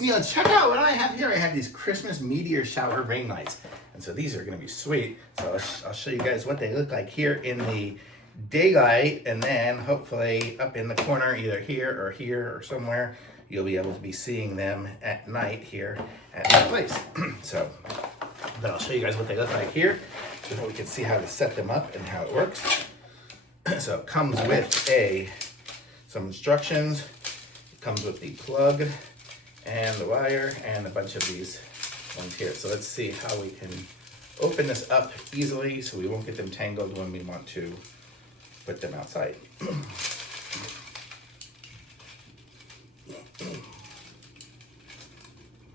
it's Neil. Check out what I have here. I have these Christmas Meteor shower ring lights. And so these are going to be sweet. So I'll show you guys what they look like here in the daylight, and then hopefully up in the corner, either here or somewhere, you'll be able to be seeing them at night here at my place. So then I'll show you guys what they look like here so that we can see how to set them up and how it works. So it comes with some instructions. It comes with the plug and the wire and a bunch of these ones here. So let's see how we can open this up easily so we won't get them tangled when we want to put them outside.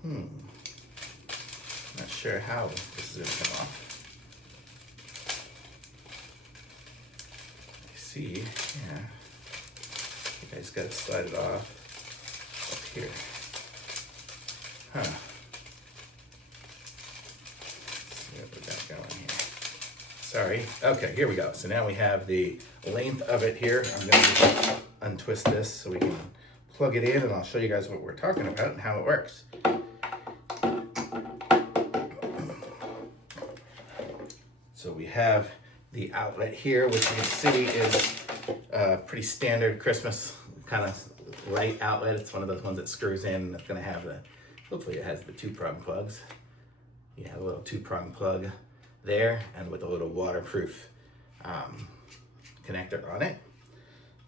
Not sure how this is going to come off. I see, yeah. I just got to slide it off up here. Huh. Let's see what we got going here. Sorry. Okay, here we go. So now we have the length of it here. I'm going to untwist this so we can plug it in, and I'll show you guys what we're talking about and how it works. So we have the outlet here, which you can see is a pretty standard Christmas kind of light outlet. It's one of those ones that screws in. It's going to have hopefully it has the 2-prong plugs. You have a little 2-prong plug there, and with a little waterproof connector on it.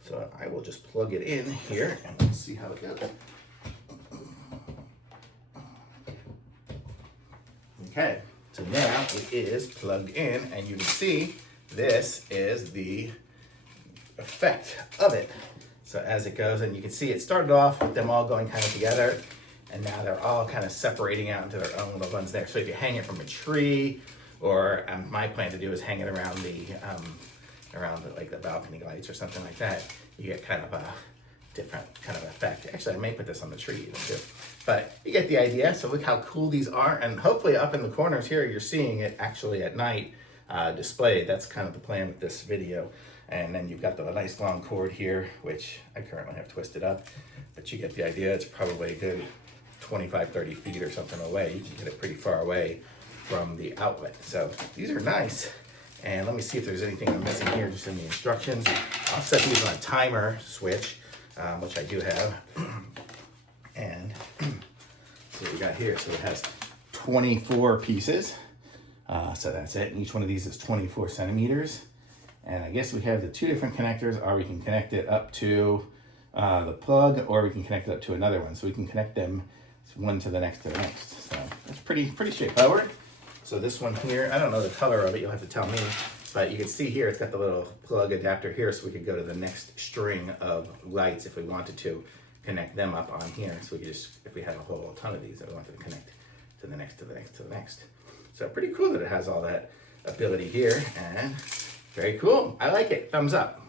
So I will just plug it in here and we'll see how it goes. Okay, so now it is plugged in, and you can see this is the effect of it. So as it goes, and you can see it started off with them all going kind of together, and now they're all kind of separating out into their own little buns there. So if you hang it from a tree, or my plan to do is hang it around like the balcony lights or something like that, you get kind of a different kind of effect. Actually, I may put this on the tree even too. But you get the idea. So look how cool these are. And hopefully up in the corners here, you're seeing it actually at night displayed. That's kind of the plan with this video. And then you've got the nice long cord here, which I currently have twisted up. But you get the idea. It's probably a good 25, 30 feet or something away. You can get it pretty far away from the outlet. So these are nice. And let me see if there's anything I'm missing here just in the instructions. I'll set these on a timer switch, which I do have. And see what we got here. So it has 24 pieces. So that's it. And each one of these is 24 centimeters. And I guess we have the 2 different connectors, or we can connect it up to the plug, or we can connect it up to another one. So we can connect them one to the next to the next. So it's pretty straightforward. So this one here, I don't know the color of it, you'll have to tell me, but you can see here it's got the little plug adapter here, so we could go to the next string of lights if we wanted to connect them up on here. So we could just, if we had a whole ton of these that we wanted to connect to the next, to the next, to the next. So pretty cool that it has all that ability here, and very cool. I like it. Thumbs up.